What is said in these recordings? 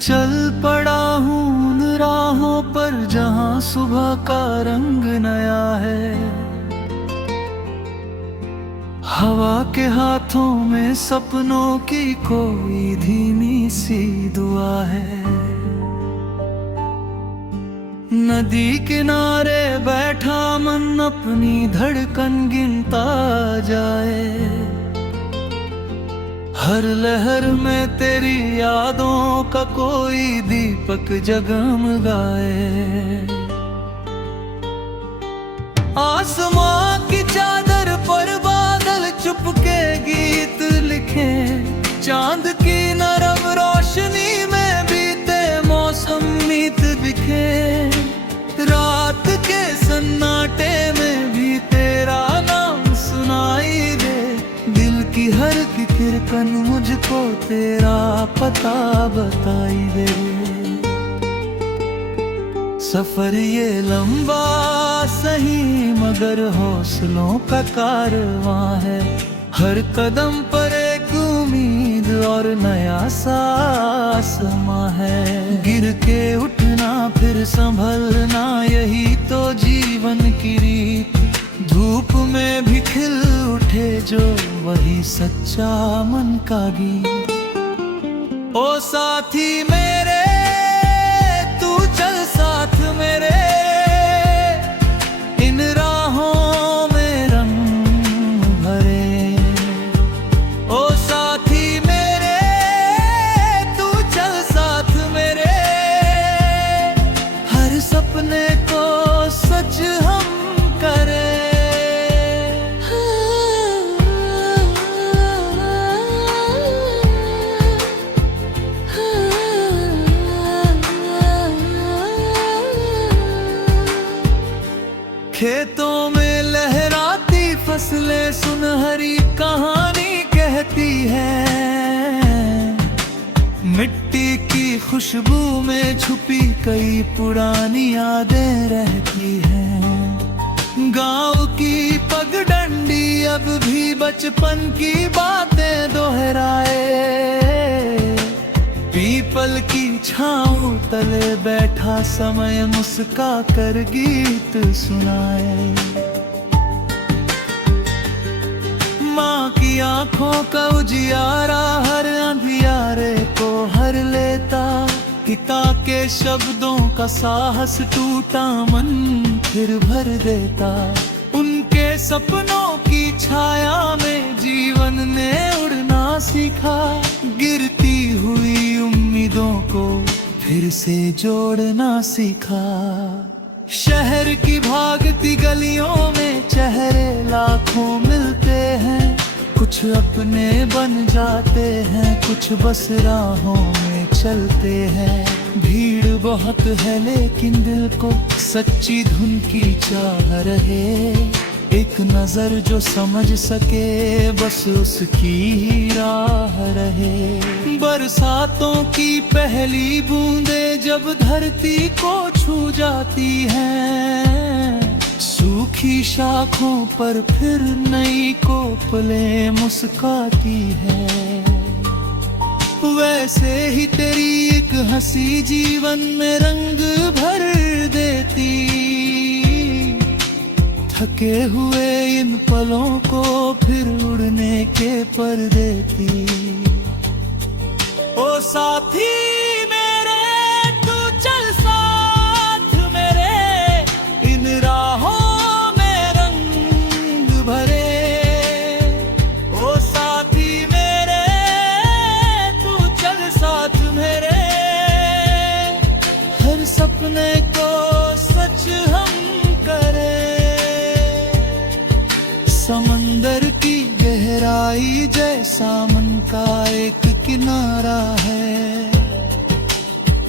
चल पड़ा हूँ उन राहों पर जहाँ सुबह का रंग नया है। हवा के हाथों में सपनों की कोई धीमी सी दुआ है। नदी किनारे बैठा मन अपनी धड़कन गिनता जाए। हर लहर में तेरी यादों का कोई दीपक जगमगाए। आसमां की चादर पर बादल चुपके गीत लिखे। चांद की नरम रोशनी में बीते मौसम मीत बिखे। रात के सन्नाटे में भी तेरा नाम सुनाई दे। दिल की हर फिक्रकन मुझको तेरा पता बताई दे। सफर ये लंबा सही मगर हौसलों का कारवां है। हर कदम पर एक उम्मीद और नया सा आसमां है। गिर के उठना फिर संभलना यही तो जीवन की रीत। धूप में भी खिल उठे जो वही सच्चा मन का गीत। ओ साथी मेरे तू चल साथ मेरे। इन राहों में रंग भरे। ओ साथी मेरे तू चल साथ मेरे। हर सपने को सच हम करें। खेतों में लहराती फसलें सुनहरी कहानी कहती है। मिट्टी की खुशबू में छुपी कई पुरानी यादें रहती हैं। गांव की पगडंडी अब भी बचपन की बातें दोहराए। पीपल की छाँव तले बैठा समय मुस्का कर गीत सुनाए। माँ की आंखों का उजियारा हर अंधियारे को हर लेता। पिता के शब्दों का साहस टूटा मन फिर भर देता। उनके सपनों की छाया में जीवन ने उड़ना सीखा। गिरती हुई उम्मीदों को फिर से जोड़ना सीखा। शहर की भागती गलियों में चेहरे लाखों मिलते हैं। कुछ अपने बन जाते हैं कुछ बस राहों में चलते हैं। भीड़ बहुत है लेकिन दिल को सच्ची धुन की चाह रहे। एक नजर जो समझ सके बस उसकी ही राह रहे। बरसातों की पहली बूंदे जब धरती को छू जाती हैं। सूखी शाखों पर फिर नई कोपलें मुस्काती है। वैसे ही तेरी एक हंसी जीवन में रंग भर देती। थके हुए इन पलों को फिर उड़ने के पर देती। ओ साथी मेरे तू चल साथ मेरे। इन राहों में रंग भरे। ओ साथी मेरे तू चल साथ मेरे। हर सपने को सच हम करें। समंदर की गहराई जैसा मन का एक किनारा है।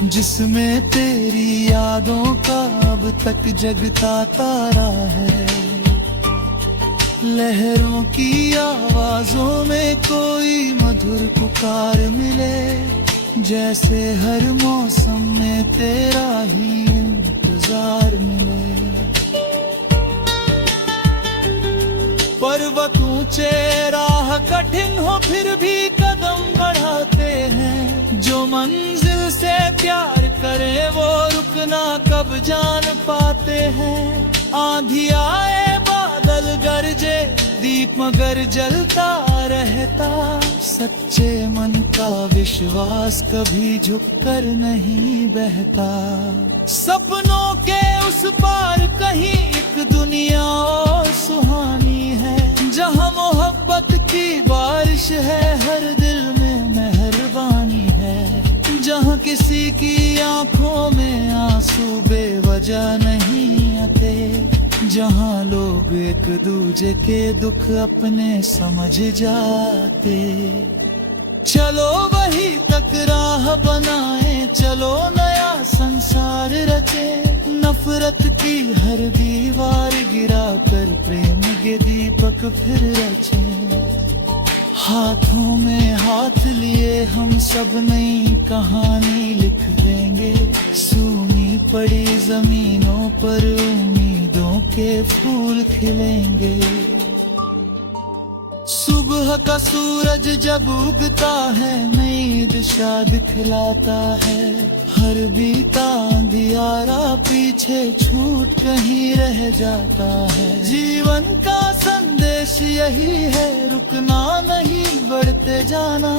जिसमें तेरी यादों का अब तक जगता तारा है। लहरों की आवाजों में कोई मधुर पुकार मिले। जैसे हर मौसम में तेरा ही इंतजार मिले। पर्वत ऊंचे राह कठिन हो फिर भी कदम बढ़ाते हैं। जो मंजिल से कब जान पाते हैं। आंधी आए बादल गरजे दीप मगर जलता रहता। सच्चे मन का विश्वास कभी झुककर नहीं बहता। सपनों के उस पार कहीं एक दुनिया और सुहानी है, जहाँ मोहब्बत की बारिश है, हर दिल में मेहरबानी है। जहाँ किसी की आंखों में आंसू बेवजह नहीं आते, जहाँ लोग एक दूजे के दुख अपने समझ जाते। चलो वही तक राह बनाए, चलो नया संसार रचे। नफरत की हर दीवार गिरा कर प्रेम के दीपक फिर रचे। हाथों में हाथ लिए हम सब नई कहानी लिख देंगे। सूनी पड़ी जमीनों पर उम्मीदों के फूल खिलेंगे। सुबह का सूरज जब उगता है नई दिशा दिखलाता है। हर बीता अंधियारा पीछे छूट कहीं रह जाता है। जीवन का संदेश यही है, रुकना नहीं बढ़ते जाना।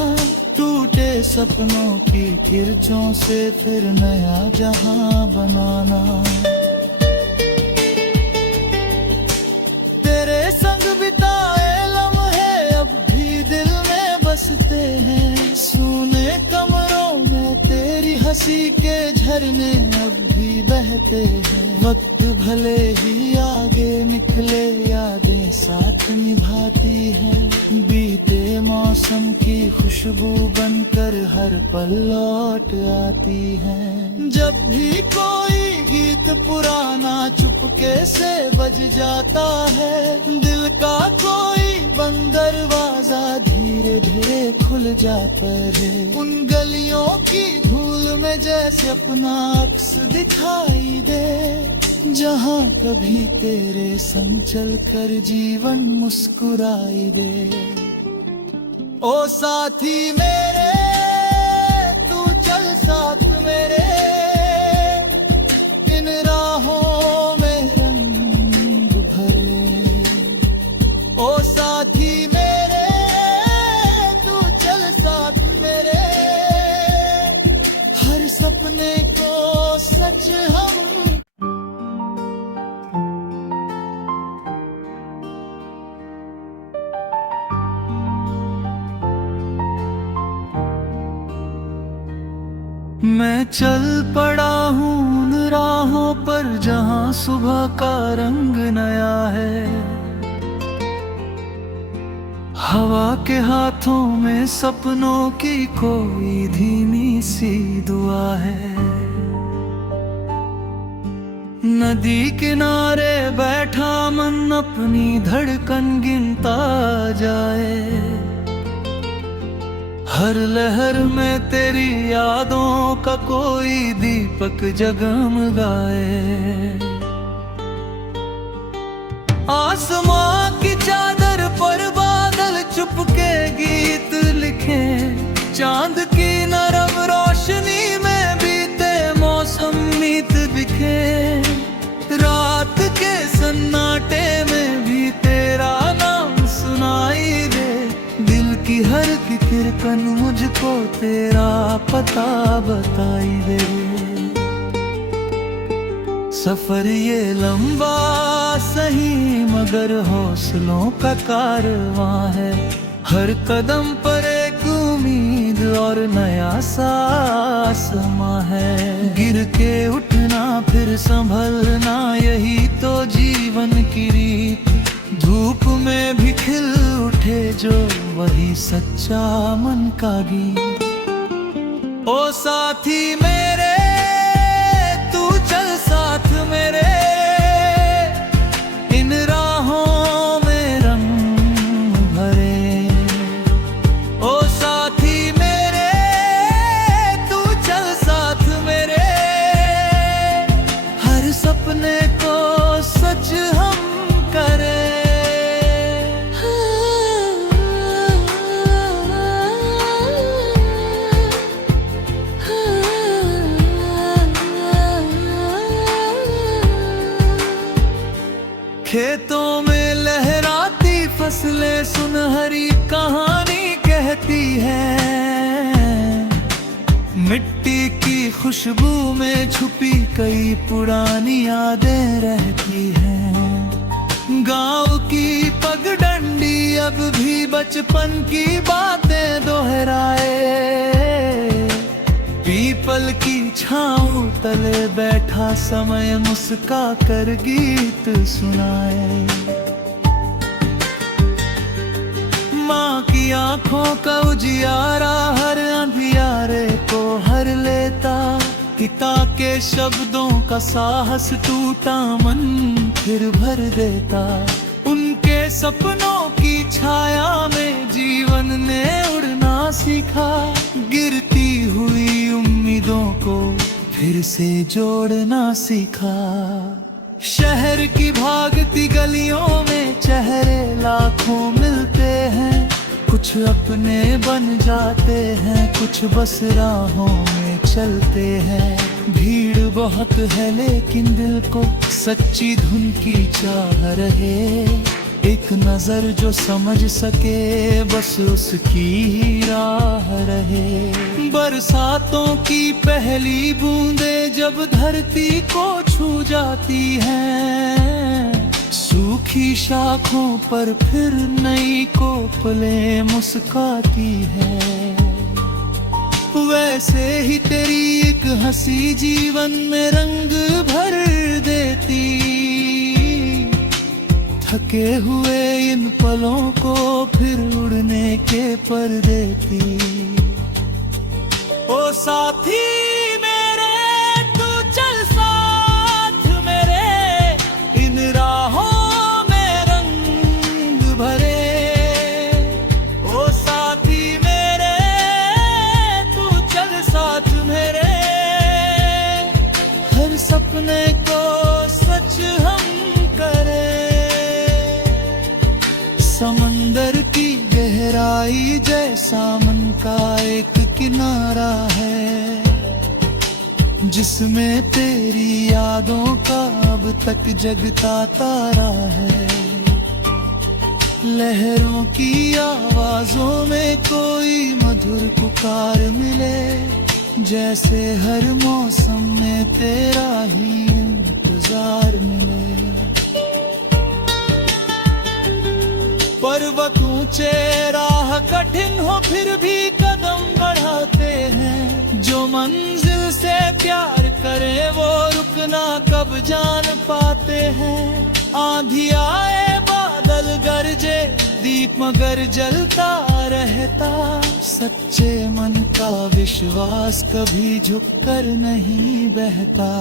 टूटे सपनों की किरचों से फिर नया जहां बनाना। तेरे संग बिताए लम्हे अब भी दिल में बसते हैं। सूने कमरों में तेरी हंसी के झरने अब भी बहते हैं। वक्त भले ही आगे निकले यादें साथ निभाती हैं। बीते मौसम की खुशबू बनकर हर पल लौट आती हैं। जब भी कोई गीत पुराना चुपके से बज जाता है, दिल का कोई बंद दरवाजा धीरे धीरे खुल जाता है। उन गलियों की धूल में जैसे अपना अक्स दिखाई दे, जहाँ कभी तेरे संग चल कर जीवन मुस्कुराई दे। ओ साथी मेरे तू चल साथ मेरे, इन राहों में रंग भरे। ओ साथी मेरे तू चल साथ मेरे, हर सपने को सच हम। मैं चल पड़ा हूँ उन राहों पर जहाँ सुबह का रंग नया है। हवा के हाथों में सपनों की कोई धीमी सी दुआ है। नदी किनारे बैठा मन अपनी धड़कन गिनता जाए। हर लहर में तेरी यादों का कोई दीपक जगमगाए। आसमां की चादर पर बादल चुपके गीत लिखे। चांद की नरम रोशनी में बीते मौसम मीत बिखे। रात के सन्नाटे में भी तेरा नाम सुनाई दे। दिल की हर फिक्रकन मुझको तेरा पता बताई दे। सफर ये लंबा सही मगर हौसलों का कारवां है। हर कदम पर एक उम्मीद और नया सा आसमां है। गिर के उठना फिर संभलना यही तो जीवन की रीत। धूप में भी खिल उठे जो वही सच्चा मन का गीत। ओ साथी मेरे तू चल साथ मेरे, इन राहों में रंग भरे। ओ साथी मेरे तू चल साथ मेरे, हर सपने को सच हम करें। खेतों में लहराती फसलें सुनहरी कहानी कहती हैं। मिट्टी की खुशबू में छुपी कई पुरानी यादें रहती हैं। गांव की पगडंडी अब भी बचपन की बातें दोहराए। पीपल की छाँव तले बैठा समय मुस्का कर गीत सुनाए। माँ की आंखों का उजियारा हर अंधियारे को हर लेता। पिता के शब्दों का साहस टूटा मन फिर भर देता। उनके सपनों की छाया में जीवन ने उड़ना सीखा। गिरती हुई उम्मीदों को फिर से जोड़ना सीखा। शहर की भागती गलियों में चेहरे लाखों मिलते हैं। कुछ अपने बन जाते हैं, कुछ बस राहों में चलते हैं। भीड़ बहुत है लेकिन दिल को सच्ची धुन की चाह रहे। एक नजर जो समझ सके बस उसकी ही राह रहे। बरसातों की पहली बूंदें जब धरती को छू जाती हैं। सूखी शाखों पर फिर नई कोपलें मुस्काती है। वैसे ही तेरी एक हंसी जीवन में रंग भर देती। थके हुए इन पलों को फिर उड़ने के पर देती। ओ साथी मेरे तू चल साथ मेरे इन राहों में रंग भरे। ओ साथी मेरे तू चल साथ मेरे हर सपने को सच हम करें। समंदर की गहराई जैसा मन का एक किनारा है। जिसमें तेरी यादों का अब तक जगता तारा है। लहरों की आवाजों में कोई मधुर पुकार मिले। जैसे हर मौसम में तेरा ही इंतजार मिले। पर्वत ऊंचे राह कठिन हो फिर भी कदम बढ़ाते हैं। जो मंजिल से प्यार करे वो रुकना कब जान पाते हैं। आंधी आए बादल गरजे दीप मगर जलता रहता। सच्चे मन का विश्वास कभी झुककर नहीं बहता।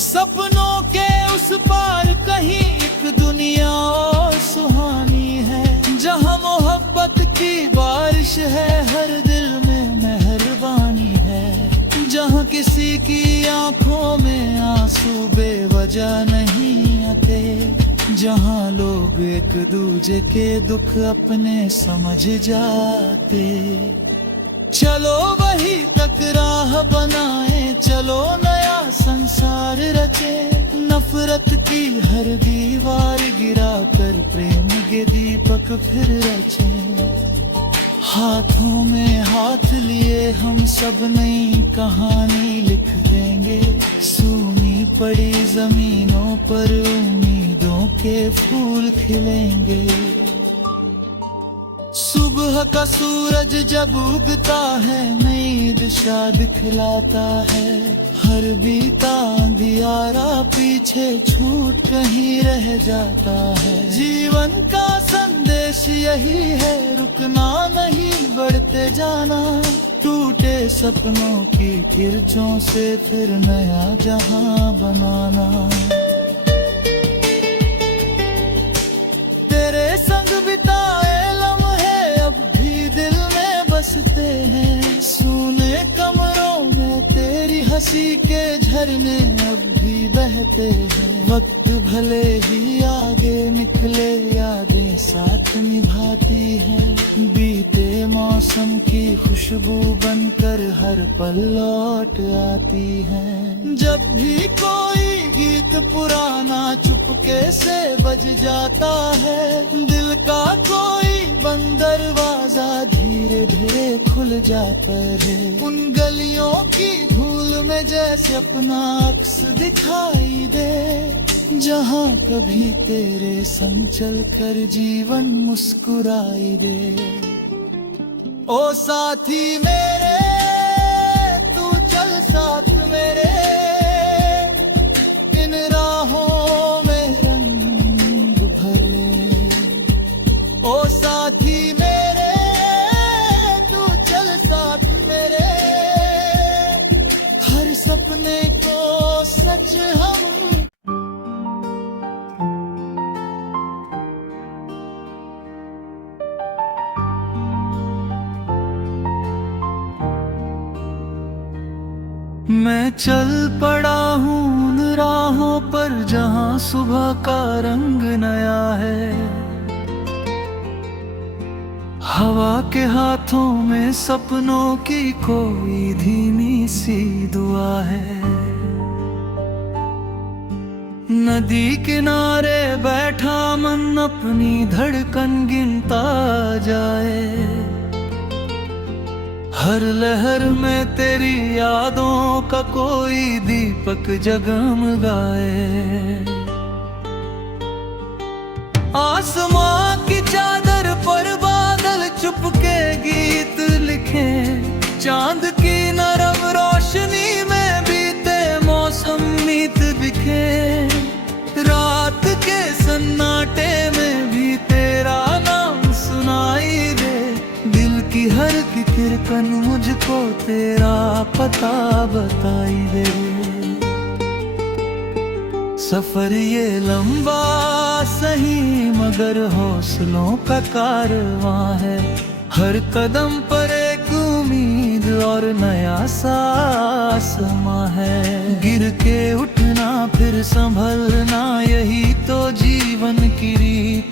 सपनों के उस पार कहीं एक दुनिया और सुहानी है। जहाँ मोहब्बत की बारिश है हर दिल में मेहरबानी है। जहाँ किसी की आंखों में आंसू बेवजह नहीं आते। जहाँ लोग एक दूजे के दुख अपने समझ जाते। चलो वही तक राह बनाए, चलो नया संसार रचे। नफरत की हर दीवार गिरा कर प्रेम के दीपक फिर रचे। हाथों में हाथ लिए हम सब नई कहानी लिख देंगे। सूनी पड़ी जमीनों पर उम्मीदों के फूल खिलेंगे। सुबह का सूरज जब उगता है नई दिशा दिखलाता है। हर बीता अंधियारा पीछे छूट कहीं रह जाता है। जीवन का संदेश यही है, रुकना नहीं बढ़ते जाना। टूटे सपनों की किरचों से फिर नया जहां बनाना। तेरे संग बिताए लम्हे अब भी दिल में बसते हैं। सूने कमरों में तेरी हंसी के झरने अब भी बहते हैं। वक्त भले ही आगे निकले यादें साथ निभाती हैं। बीते मौसम की खुशबू बनकर हर पल लौट आती हैं। जब भी कोई गीत पुराना चुप धमाके से बज जाता है। दिल का कोई बंद दरवाजा धीरे धीरे खुल जाता है। उन गलियों की धूल में जैसे अपना अक्स दिखाई दे, जहाँ कभी तेरे संग चल कर जीवन मुस्कुराई दे। ओ साथी मेरे तू चल साथ मेरे, इन राहों में रंग भरे। ओ साथी मेरे तू चल साथ मेरे, हर सपने को सच हम। मैं चल पड़ा हूँ उन राहों पर जहाँ सुबह का रंग नया है। हवा के हाथों में सपनों की कोई धीमी सी दुआ है। नदी किनारे बैठा मन अपनी धड़कन गिनता जाए। हर लहर में तेरी यादों का कोई दीपक जगमगाए। आसमां की चादर पर बादल चुपके गीत लिखे। चांद की नरम रोशनी में बीते मौसम मीत बिखे। रात के सन्नाटे में भी तेरा नाम सुनाई दे। दिल की हर फिक्रकन मुझको तेरा पता बताई दे। सफर ये लंबा सही मगर हौसलों का कारवां है। हर कदम पर एक उम्मीद और नया सा आसमां है। गिर के उठना फिर संभलना यही तो जीवन की रीत।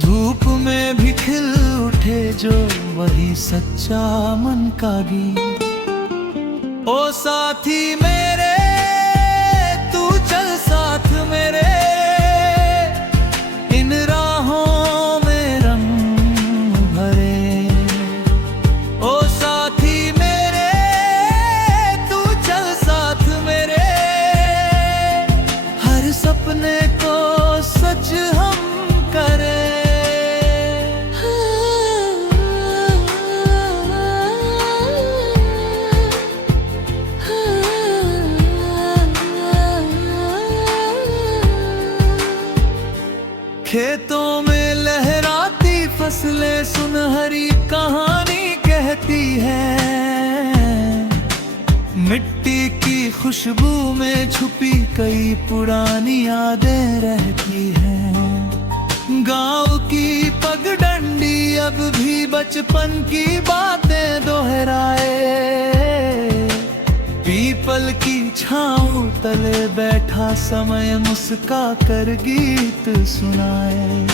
धूप में भी खिल उठे जो वही सच्चा मन का गीत। ओ साथी मेरे तू चल साथ मेरे, इन राहों में रंग भरे। ओ साथी मेरे तू चल साथ मेरे, हर सपने को सच हम करें। खेतों में लहराती फसलें सुनहरी कहानी कहती हैं। मिट्टी की खुशबू में छुपी कई पुरानी यादें रहती हैं। गांव की पगडंडी अब भी बचपन की बातें दोहराए। पीपल की छाँव तले बैठा समय मुस्का कर गीत सुनाए।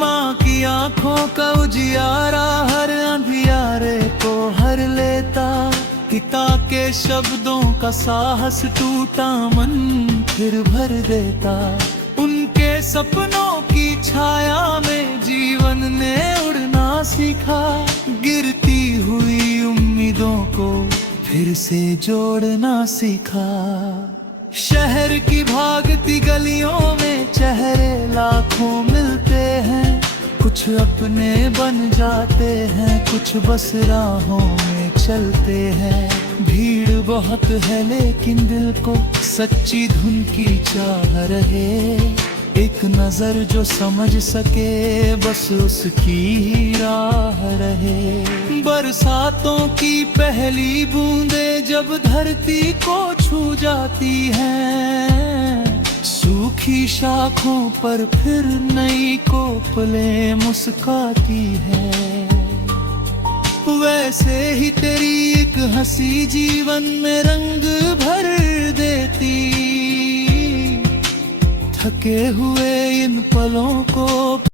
माँ की आंखों का उजियारा हर अंधियारे को हर लेता। पिता के शब्दों का साहस टूटा मन फिर भर देता। उनके सपनों की छाया में जीवन ने उड़ना सीखा। गिरती हुई उम्मीदों को फिर से जोड़ना सीखा। शहर की भागती गलियों में चेहरे लाखों मिलते हैं। कुछ अपने बन जाते हैं, कुछ बस राहों में चलते हैं। भीड़ बहुत है लेकिन दिल को सच्ची धुन की चाह रहे। एक नजर जो समझ सके बस उसकी ही राह रहे। बरसातों की पहली बूंदें जब धरती को छू जाती हैं। सूखी शाखों पर फिर नई कोपलें मुस्काती है। वैसे ही तेरी एक हंसी जीवन में रंग भर देती। थके हुए इन पलों को